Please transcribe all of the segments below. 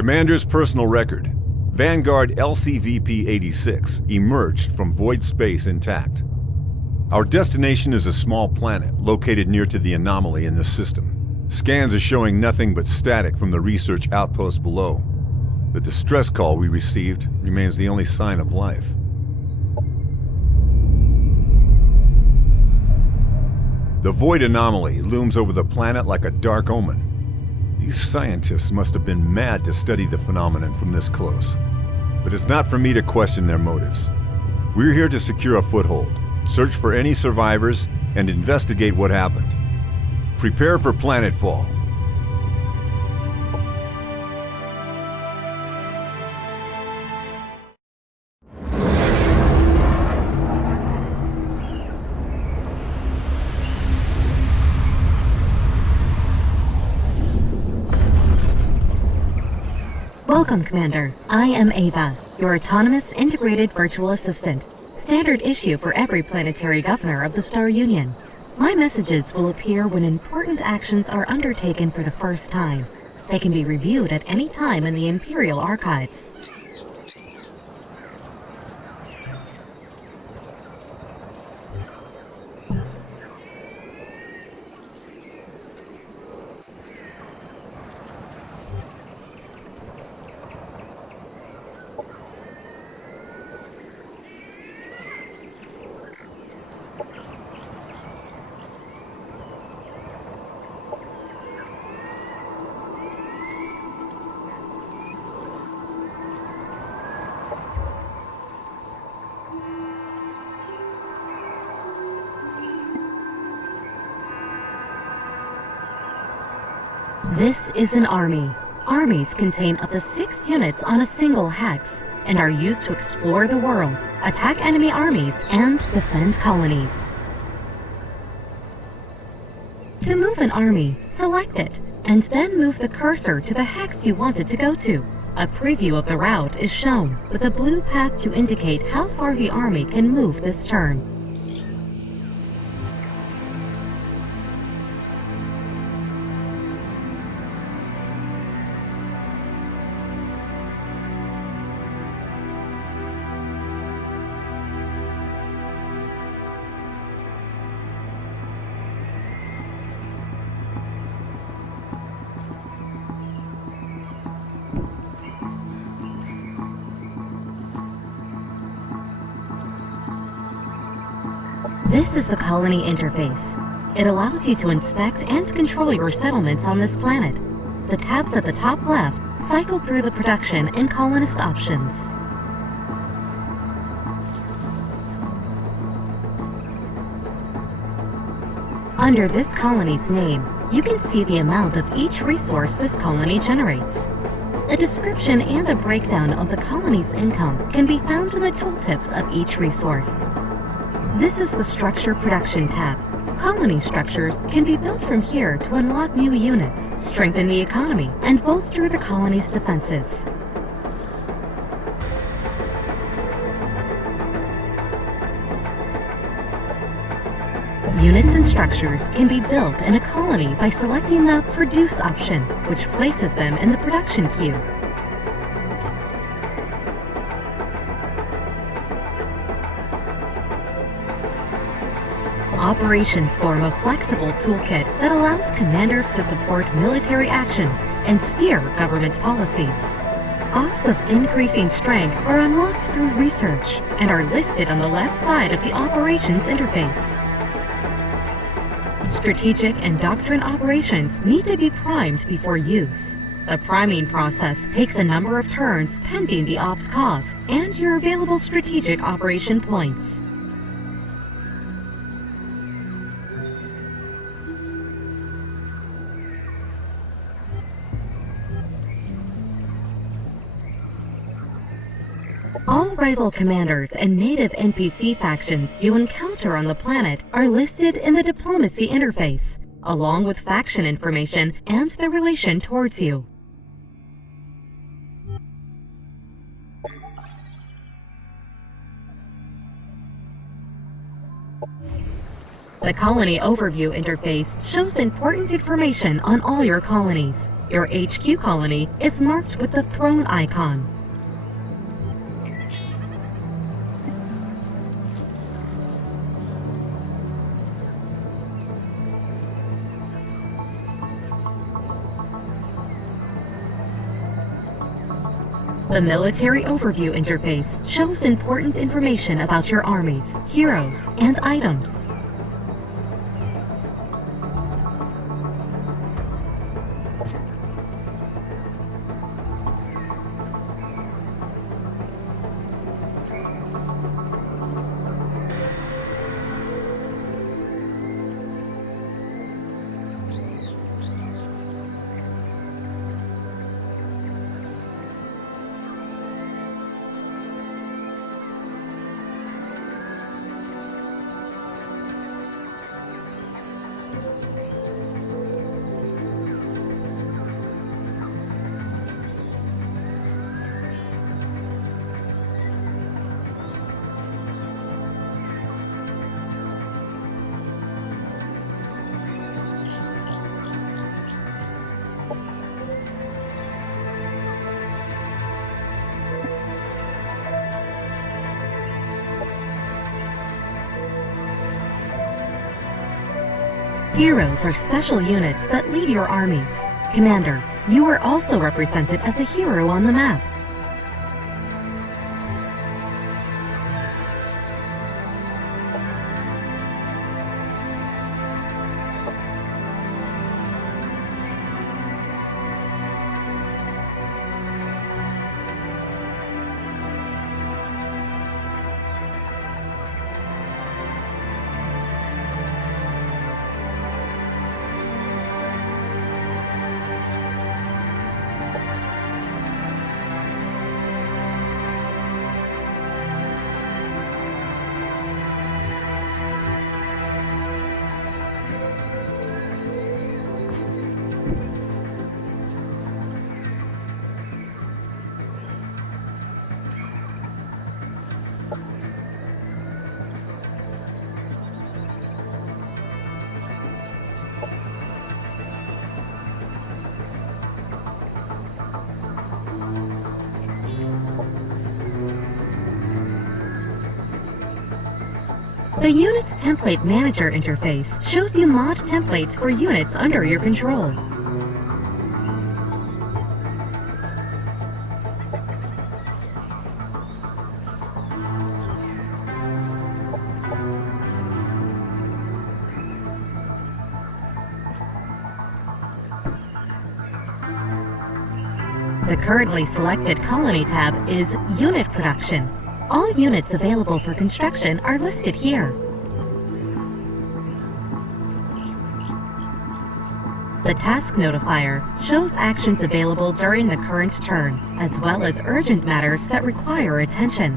Commander's personal record. Vanguard LCVP-86 emerged from void space intact. Our destination is a small planet located near to the anomaly in the system. Scans are showing nothing but static from the research outpost below. The distress call we received remains the only sign of life. The void anomaly looms over the planet like a dark omen. These scientists must have been mad to study the phenomenon from this close. But it's not for me to question their motives. We're here to secure a foothold, search for any survivors, and investigate what happened. Prepare for planetfall. Welcome, Commander. I am Ava, your autonomous integrated virtual assistant. Standard issue for every planetary governor of the Star Union. My messages will appear when important actions are undertaken for the first time. They can be reviewed at any time in the Imperial Archives. This is an army. Armies contain up to 6 units on a single hex and are used to explore the world, attack enemy armies, and defend colonies. To move an army, select it, and then move the cursor to the hex you want it to go to. A preview of the route is shown, with a blue path to indicate how far the army can move this turn. This is the colony interface. It allows you to inspect and control your settlements on this planet. The tabs at the top left cycle through the production and colonist options. Under this colony's name, you can see the amount of each resource this colony generates. A description and a breakdown of the colony's income can be found in the tooltips of each resource. This is the Structure Production tab. Colony structures can be built from here to unlock new units, strengthen the economy, and bolster the colony's defenses. Units and structures can be built in a colony by selecting the Produce option, which places them in the production queue. Operations form a flexible toolkit that allows commanders to support military actions and steer government policies. Ops of increasing strength are unlocked through research and are listed on the left side of the operations interface. Strategic and doctrine operations need to be primed before use. The priming process takes a number of turns pending the ops cost and your available strategic operation points. All rival commanders and native NPC factions you encounter on the planet are listed in the diplomacy interface, along with faction information and their relation towards you. The Colony Overview interface shows important information on all your colonies. Your HQ colony is marked with the throne icon. The Military Overview interface shows important information about your armies, heroes, and items. Heroes are special units that lead your armies. Commander, you are also represented as a hero on the map. The Units Template Manager interface shows you mod templates for units under your control. The currently selected colony tab is Unit Production. All units available for construction are listed here. The Task Notifier shows actions available during the current turn, as well as urgent matters that require attention.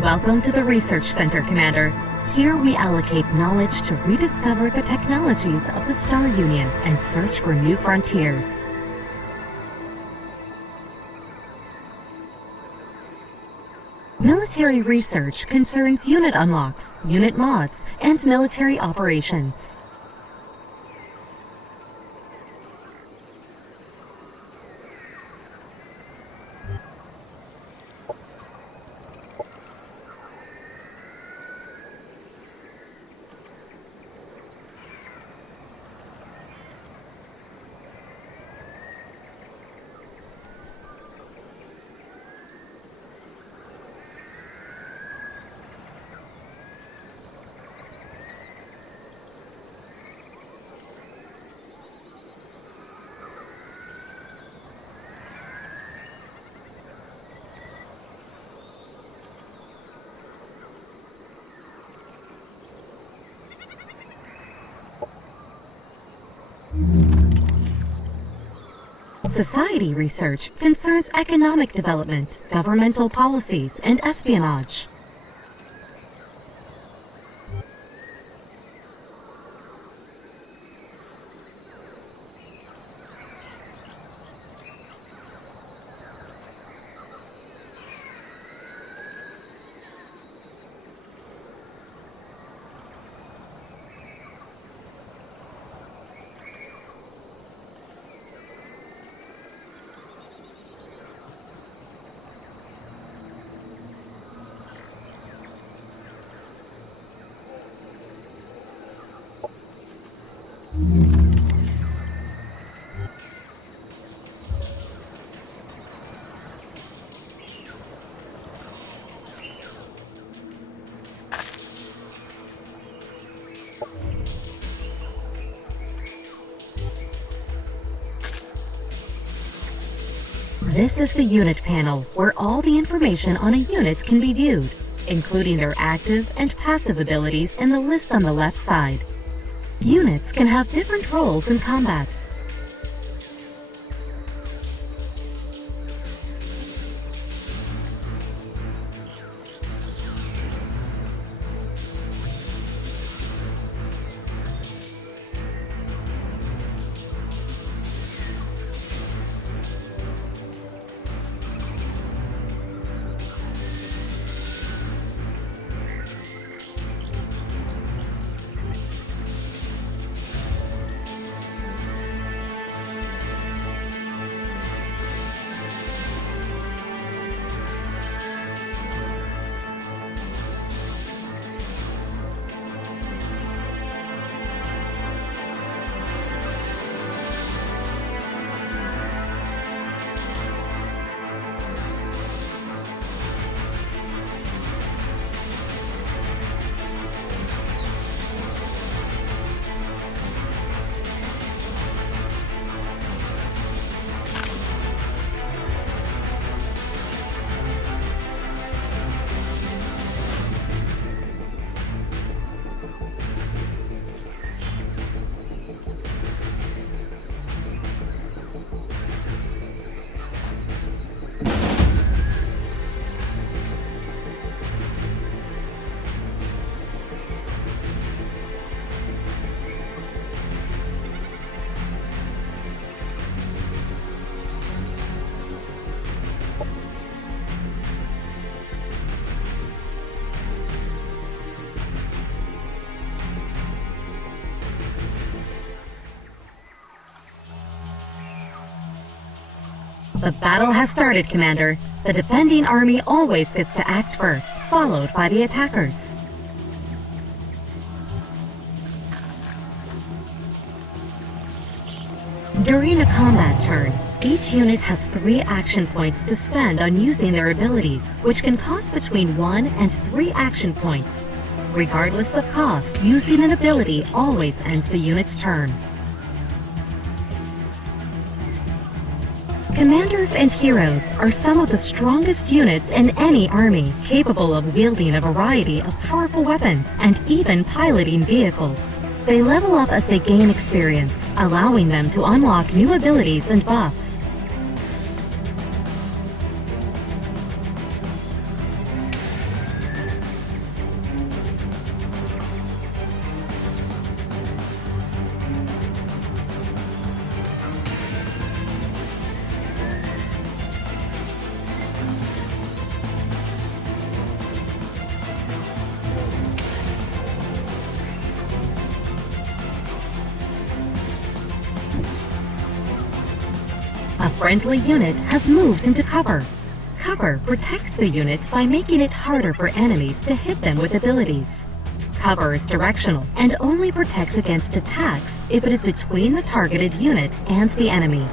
Welcome to the Research Center, Commander. Here we allocate knowledge to rediscover the technologies of the Star Union and search for new frontiers. Military research concerns unit unlocks, unit mods, and military operations. Society research concerns economic development, governmental policies, and espionage. This is the unit panel, where all the information on a unit can be viewed, including their active and passive abilities in the list on the left side. Units can have different roles in combat. The battle has started, Commander. The defending army always gets to act first, followed by the attackers. During a combat turn, each unit has 3 action points to spend on using their abilities, which can cost between 1 and 3 action points. Regardless of cost, using an ability always ends the unit's turn. Commanders and heroes are some of the strongest units in any army, capable of wielding a variety of powerful weapons and even piloting vehicles. They level up as they gain experience, allowing them to unlock new abilities and buffs. A friendly unit has moved into cover. Cover protects the unit by making it harder for enemies to hit them with abilities. Cover is directional and only protects against attacks if it is between the targeted unit and the enemy.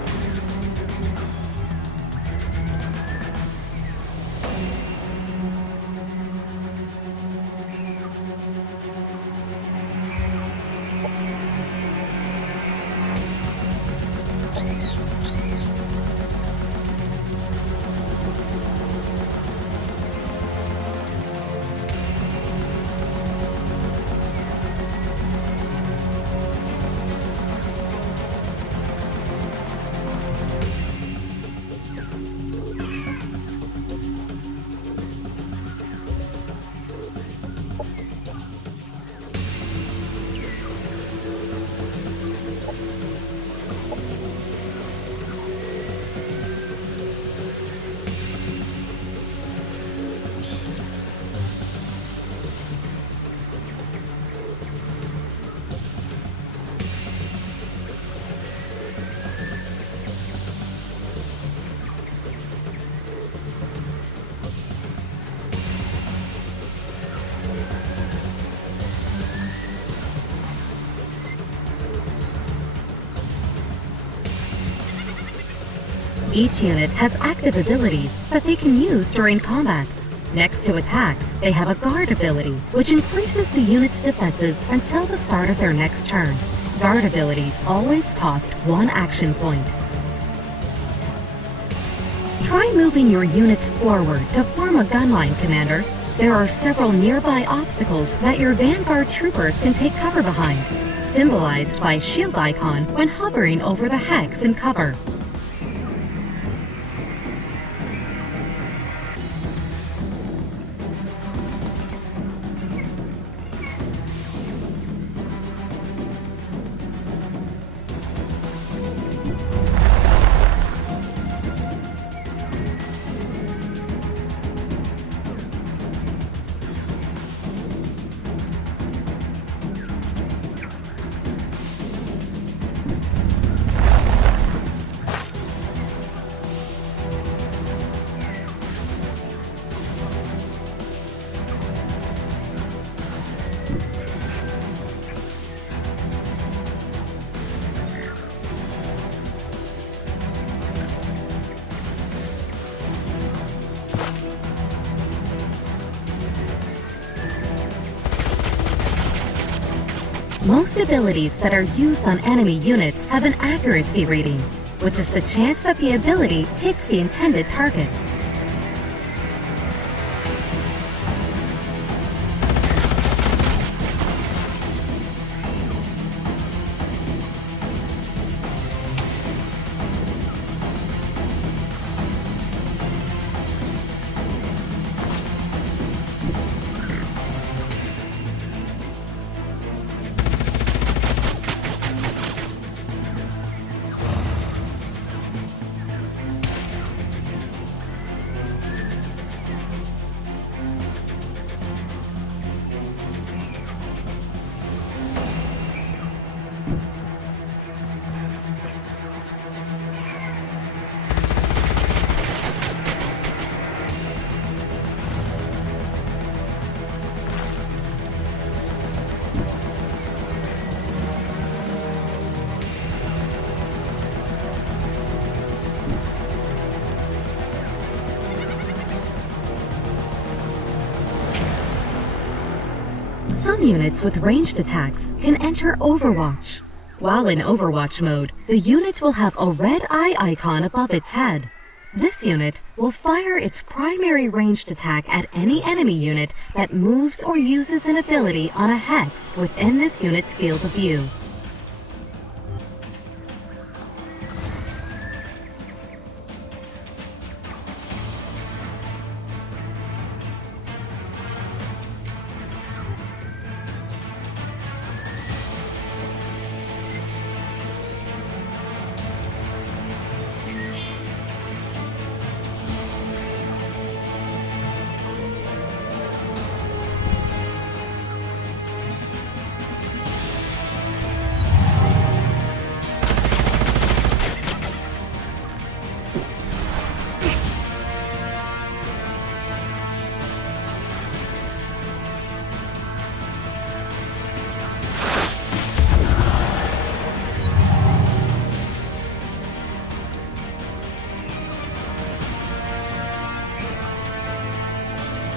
Each unit has active abilities that they can use during combat. Next to attacks, they have a guard ability, which increases the unit's defenses until the start of their next turn. Guard abilities always cost 1 action point. Try moving your units forward to form a gun line, Commander. There are several nearby obstacles that your Vanguard troopers can take cover behind, symbolized by a shield icon when hovering over the hex in cover. Most abilities that are used on enemy units have an accuracy rating, which is the chance that the ability hits the intended target. Some units with ranged attacks can enter Overwatch. While in Overwatch mode, the unit will have a red eye icon above its head. This unit will fire its primary ranged attack at any enemy unit that moves or uses an ability on a hex within this unit's field of view.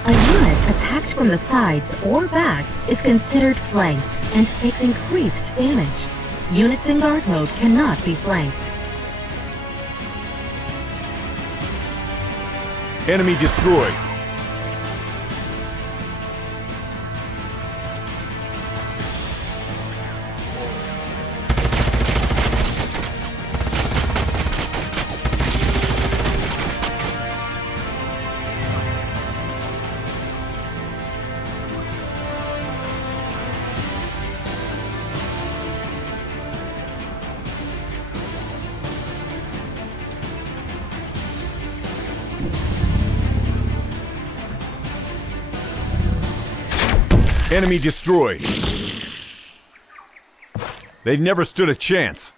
A unit attacked from the sides or back is considered flanked and takes increased damage. Units in guard mode cannot be flanked. Enemy destroyed. Enemy destroyed. They never stood a chance.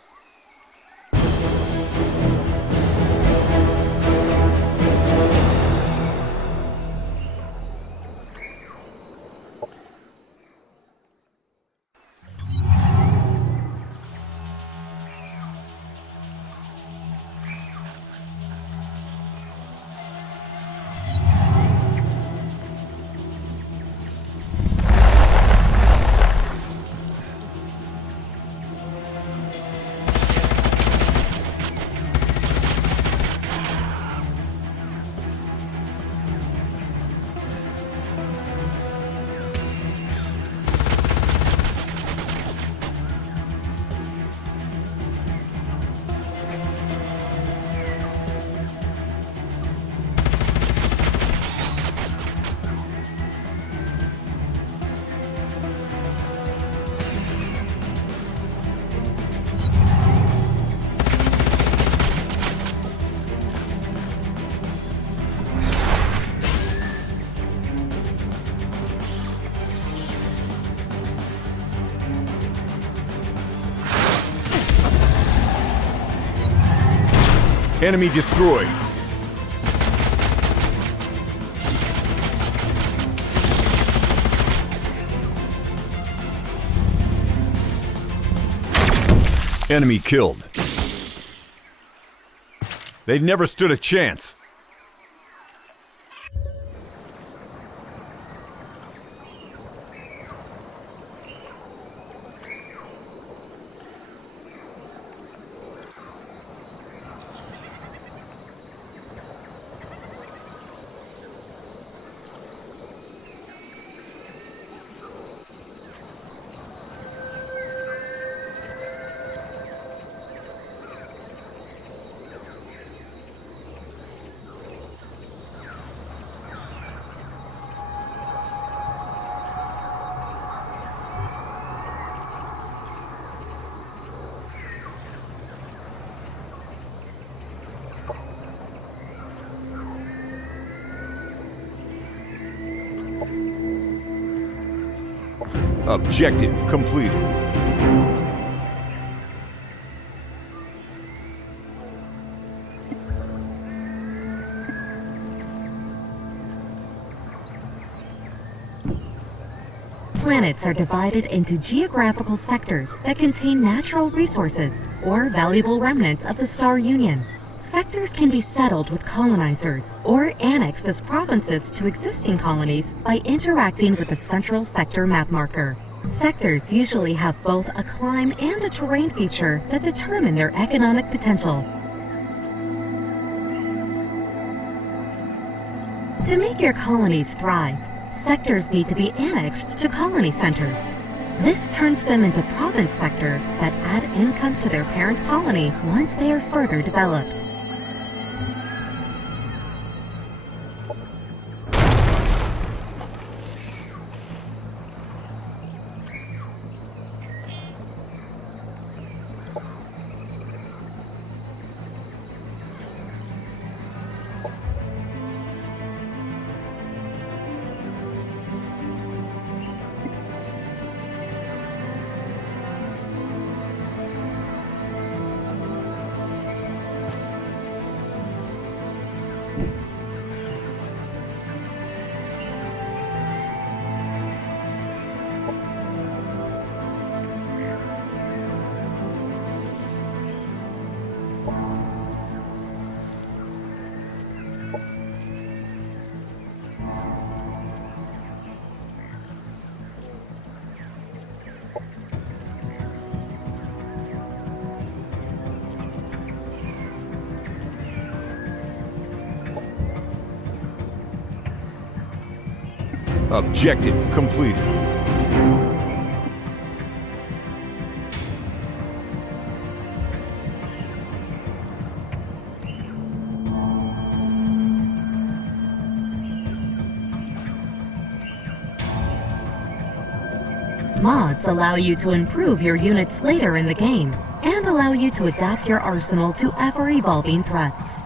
Enemy destroyed. Enemy killed. They've never stood a chance. Objective completed. Planets are divided into geographical sectors that contain natural resources or valuable remnants of the star union. Sectors can be settled with colonizers or annexed as provinces to existing colonies by interacting with the central sector map marker. Sectors usually have both a climb and a terrain feature that determine their economic potential. To make your colonies thrive, sectors need to be annexed to colony centers. This turns them into province sectors that add income to their parent colony once they are further developed. Objective completed. Mods allow you to improve your units later in the game and allow you to adapt your arsenal to ever-evolving threats.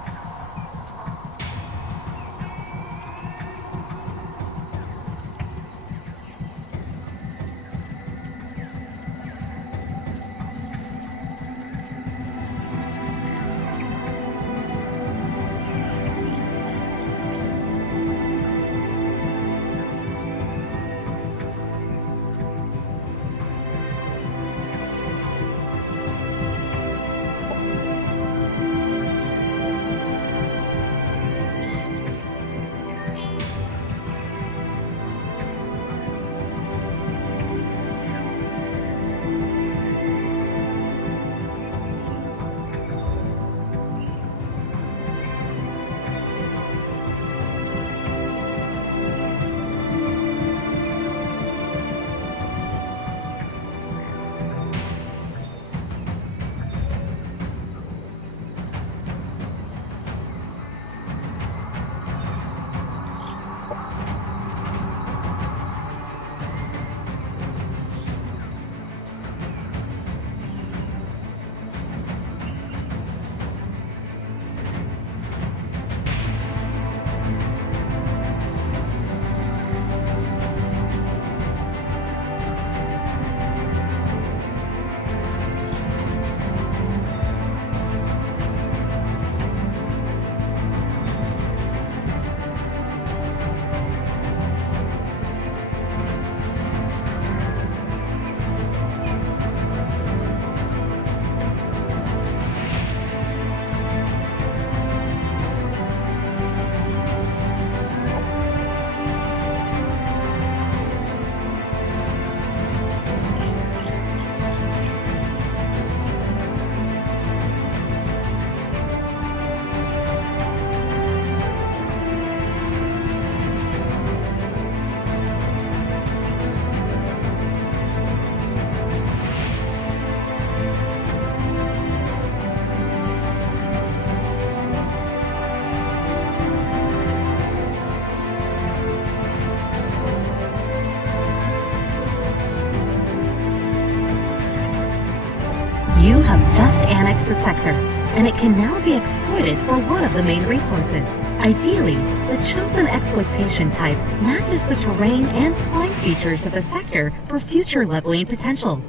a sector, and it can now be exploited for one of the main resources. Ideally, the chosen exploitation type matches the terrain and climb features of the sector for future leveling potential.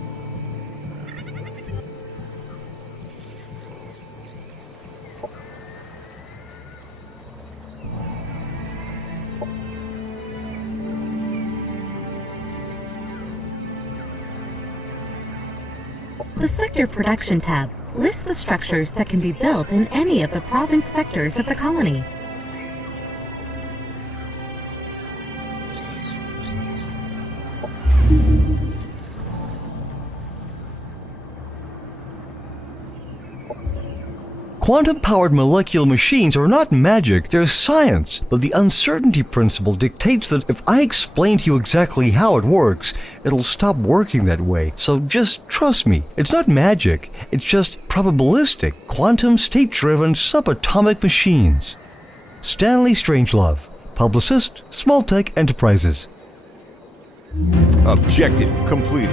The Sector Production tab lists the structures that can be built in any of the province sectors of the colony. Quantum-powered molecular machines are not magic, they're science, but the uncertainty principle dictates that if I explain to you exactly how it works, it'll stop working that way. So just trust me, it's not magic, it's just probabilistic, quantum state-driven subatomic machines. Stanley Strangelove, publicist, Small-Tech Enterprises. Objective completed.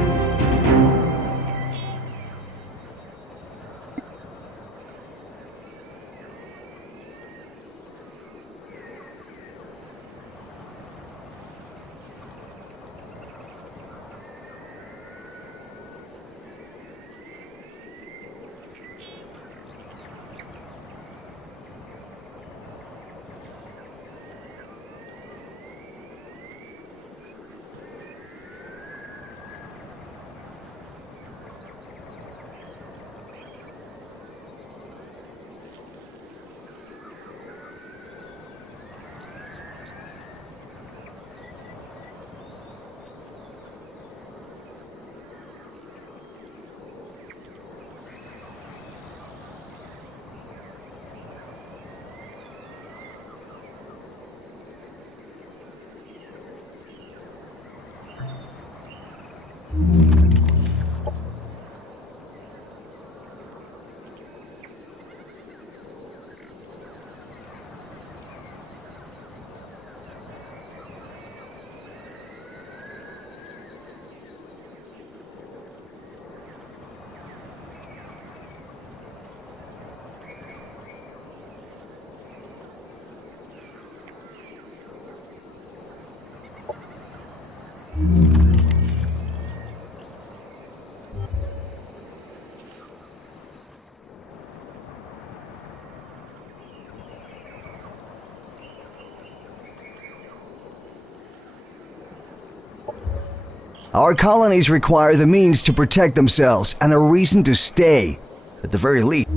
Our colonies require the means to protect themselves and a reason to stay, at the very least.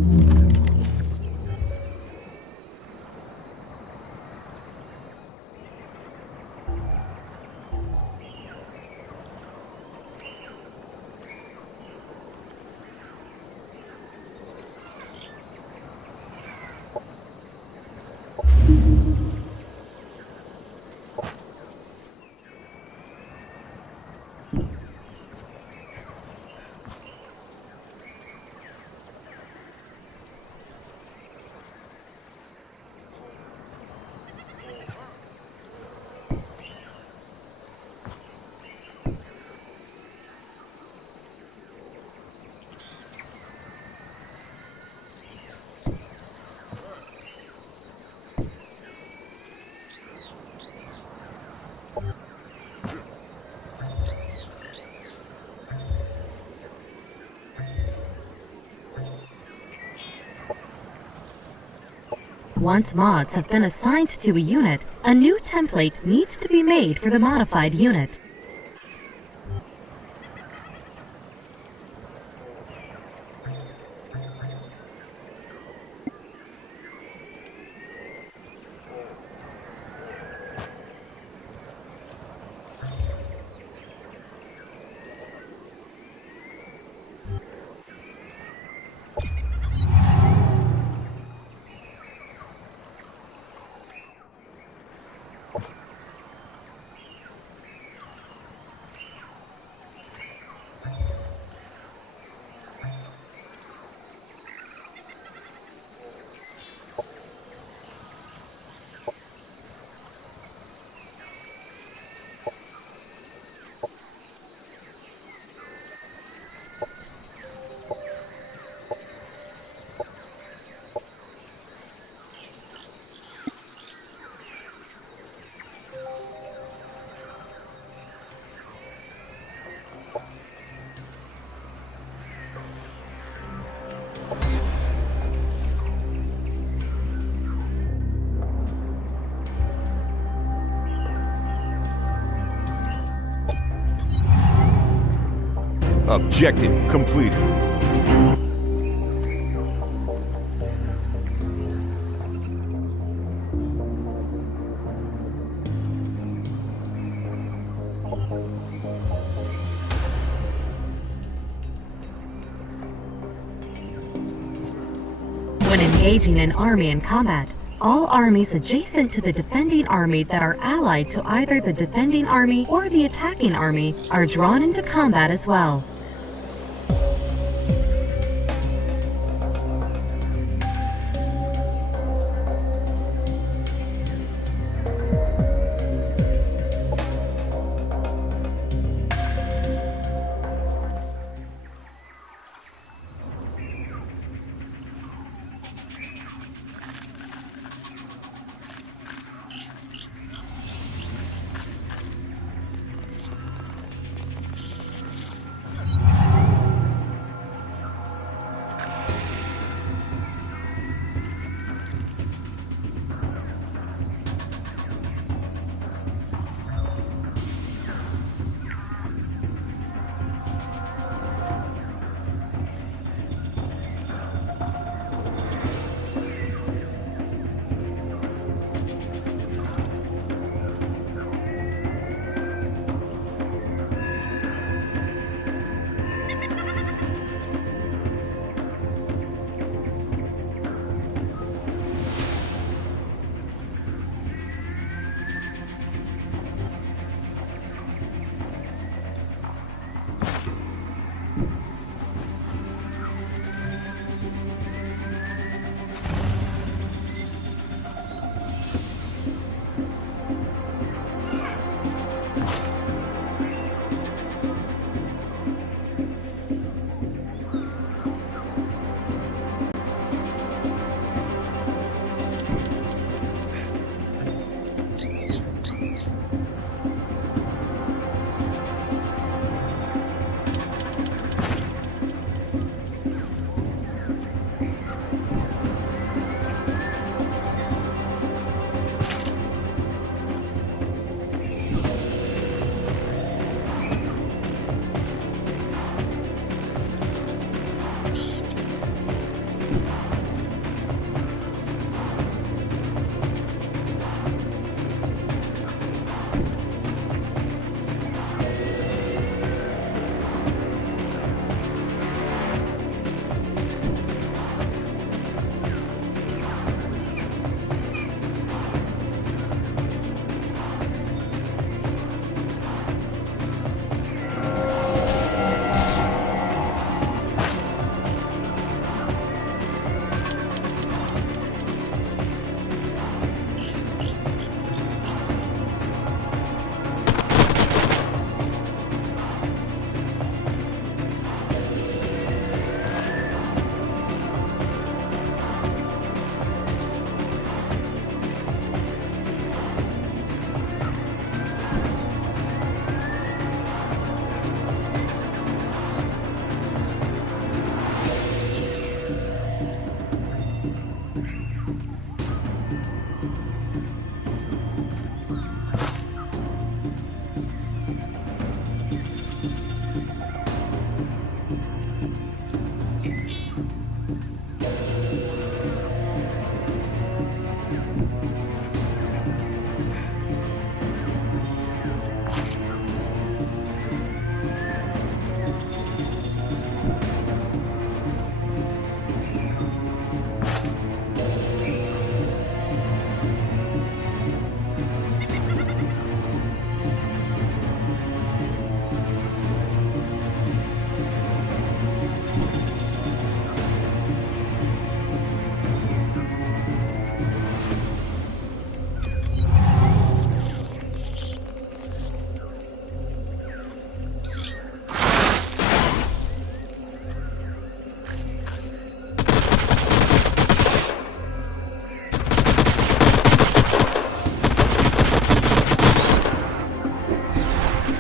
Once mods have been assigned to a unit, a new template needs to be made for the modified unit. Objective completed. When engaging an army in combat, all armies adjacent to the defending army that are allied to either the defending army or the attacking army are drawn into combat as well.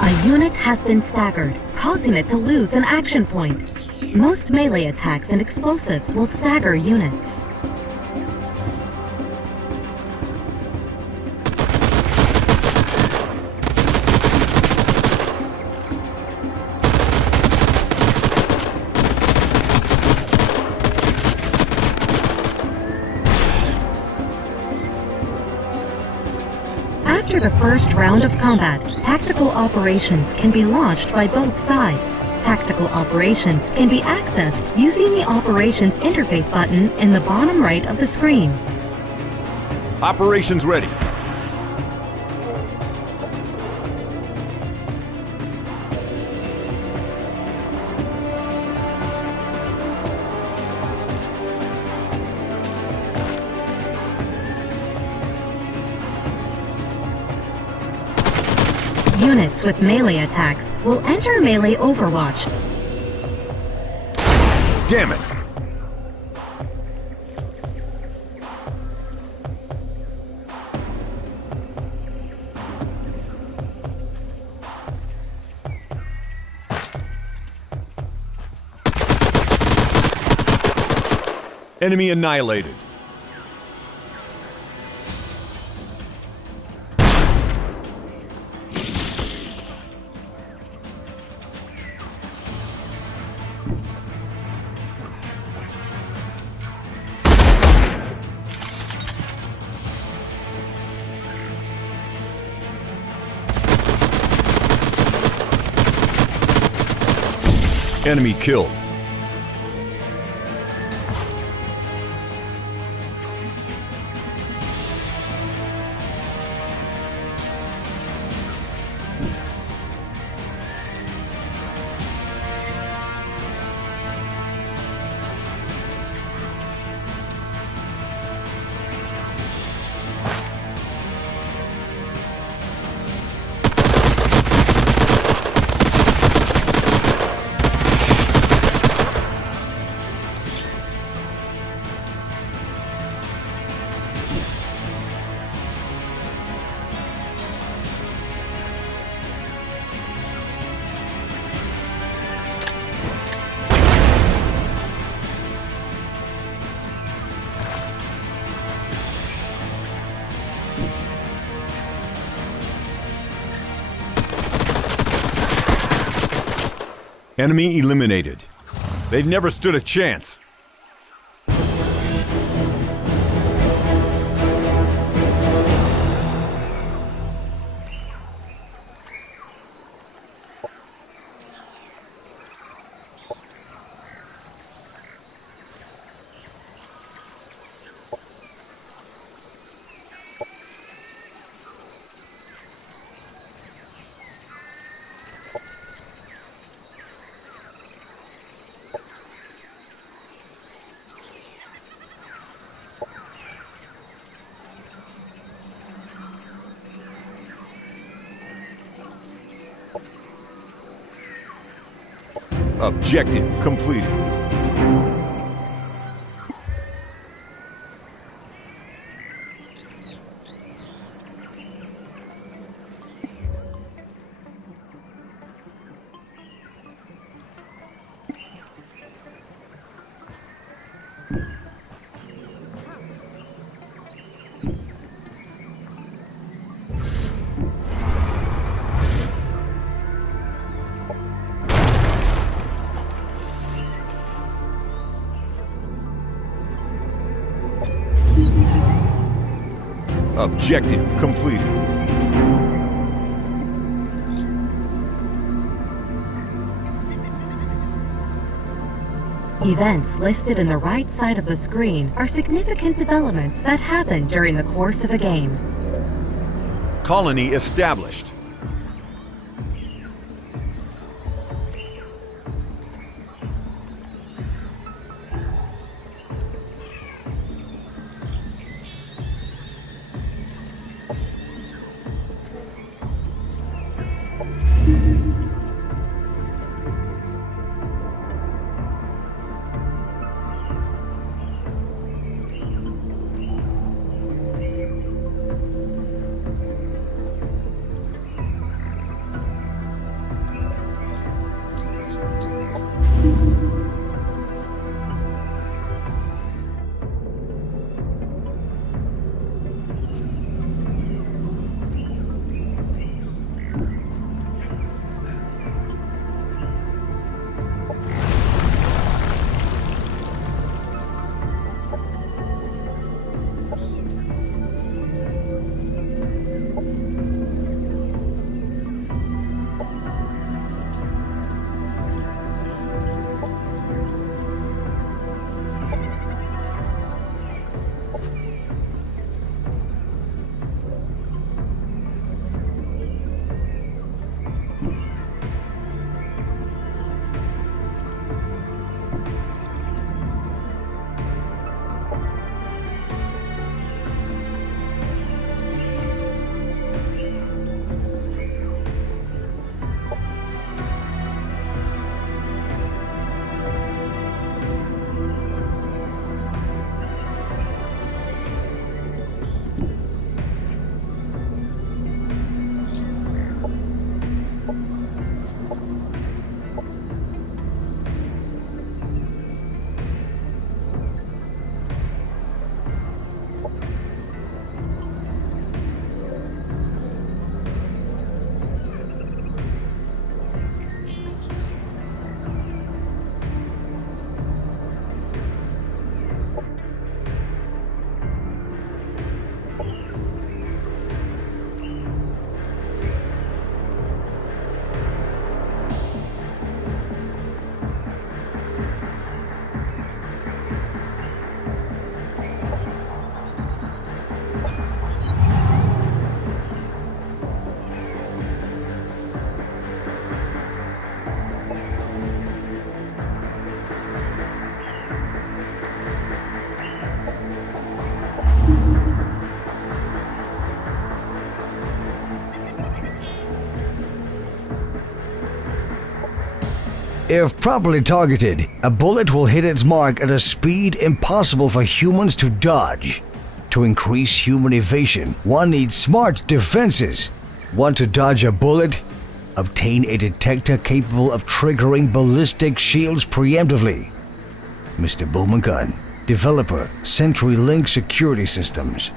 A unit has been staggered, causing it to lose an action point. Most melee attacks and explosives will stagger units. After the first round of combat, tactical operations can be launched by both sides. Tactical operations can be accessed using the Operations Interface button in the bottom right of the screen. Operations ready. Units with melee attacks will enter melee Overwatch. Damn it! Enemy annihilated. Enemy killed. Enemy eliminated. They've never stood a chance. Objective completed. Objective completed. Events listed in the right side of the screen are significant developments that happen during the course of a game. Colony established. If properly targeted, a bullet will hit its mark at a speed impossible for humans to dodge. To increase human evasion, one needs smart defenses. Want to dodge a bullet? Obtain a detector capable of triggering ballistic shields preemptively. Mr. Bowman, developer, CenturyLink Security Systems.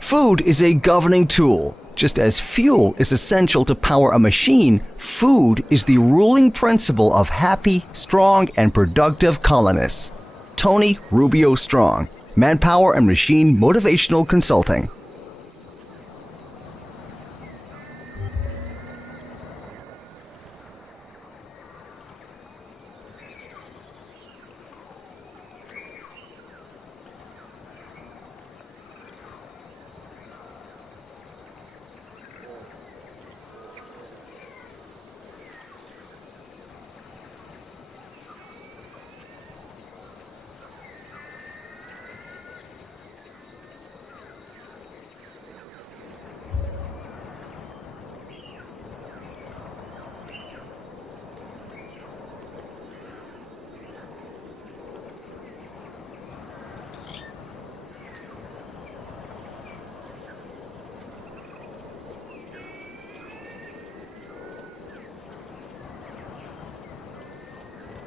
Food is a governing tool. Just as fuel is essential to power a machine, food is the ruling principle of happy, strong, and productive colonists. Tony Rubio Strong, Manpower and Machine Motivational Consulting.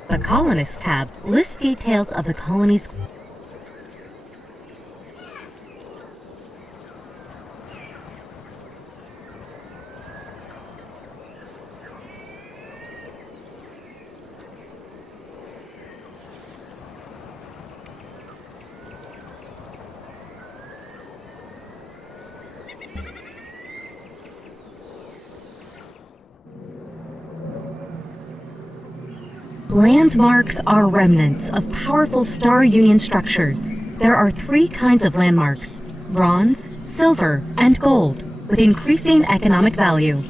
The Colonists tab lists details of the colony's Landmarks are remnants of powerful star union structures. There are 3 kinds of landmarks: bronze, silver, and gold, with increasing economic value.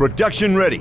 Production ready.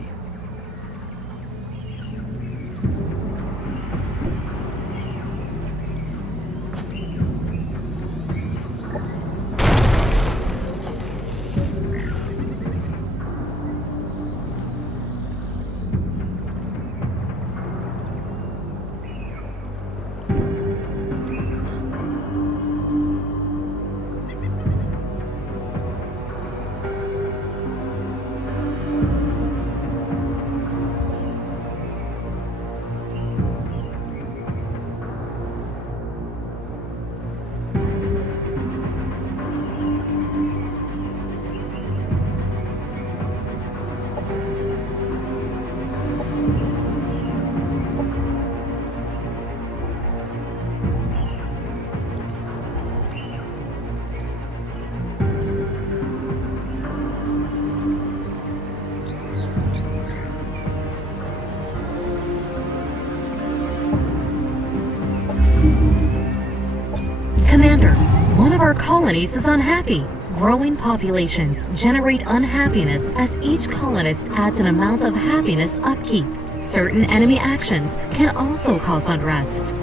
Commander, one of our colonies is unhappy. Growing populations generate unhappiness as each colonist adds an amount of happiness upkeep. Certain enemy actions can also cause unrest.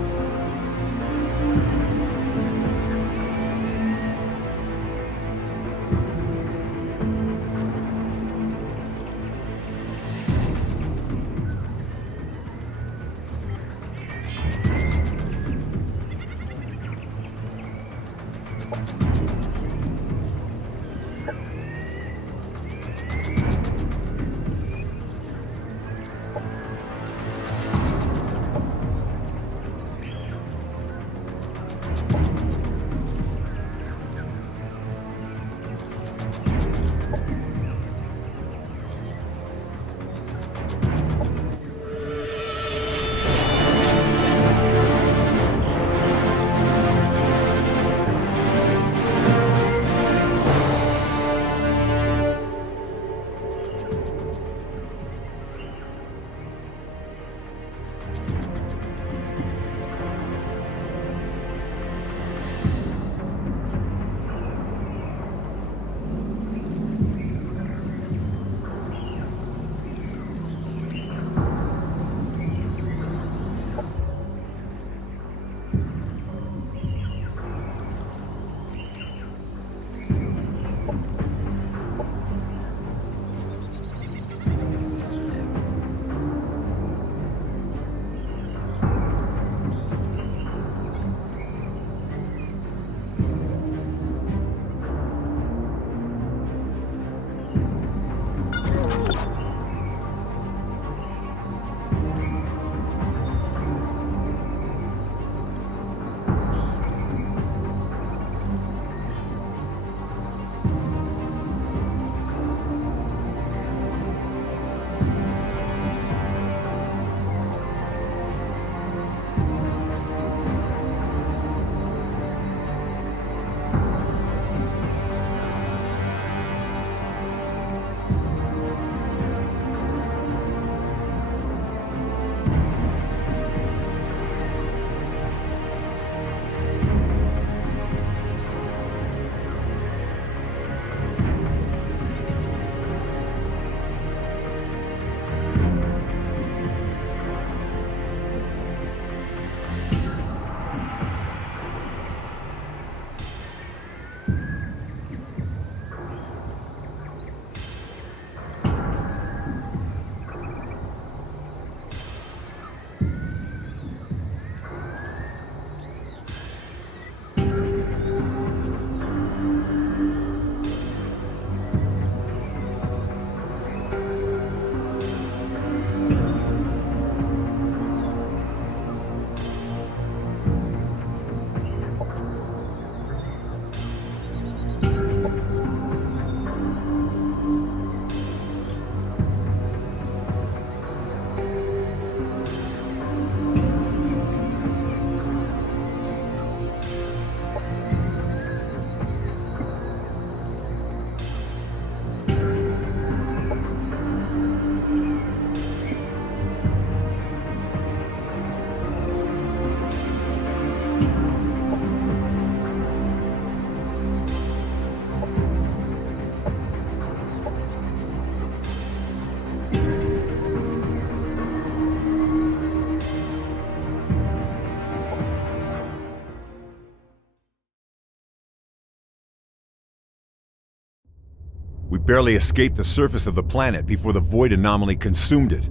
We barely escaped the surface of the planet before the void anomaly consumed it.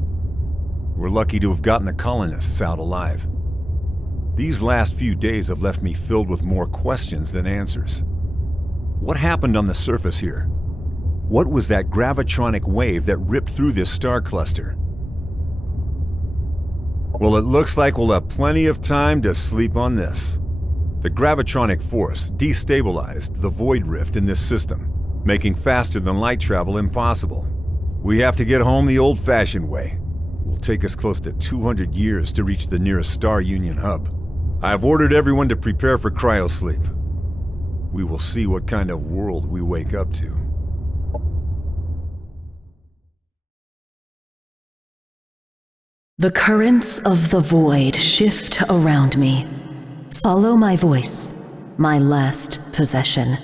We're lucky to have gotten the colonists out alive. These last few days have left me filled with more questions than answers. What happened on the surface here? What was that gravitronic wave that ripped through this star cluster? Well, it looks like we'll have plenty of time to sleep on this. The gravitronic force destabilized the void rift in this system, making faster than light travel impossible. We have to get home the old-fashioned way. It will take us close to 200 years to reach the nearest Star Union hub. I have ordered everyone to prepare for cryosleep. We will see what kind of world we wake up to. The currents of the void shift around me. Follow my voice, my last possession.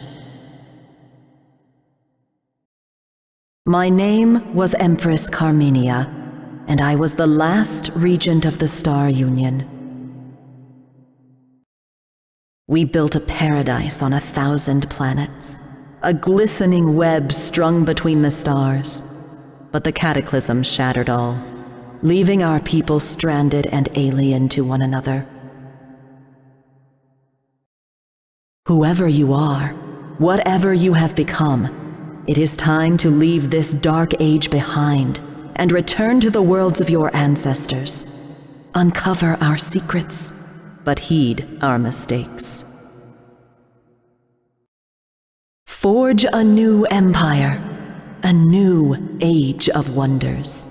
My name was Empress Carmenia, and I was the last regent of the Star Union. We built a paradise on 1,000 planets, a glistening web strung between the stars. But the cataclysm shattered all, leaving our people stranded and alien to one another. Whoever you are, whatever you have become, it is time to leave this dark age behind and return to the worlds of your ancestors. Uncover our secrets, but heed our mistakes. Forge a new empire, a new age of wonders.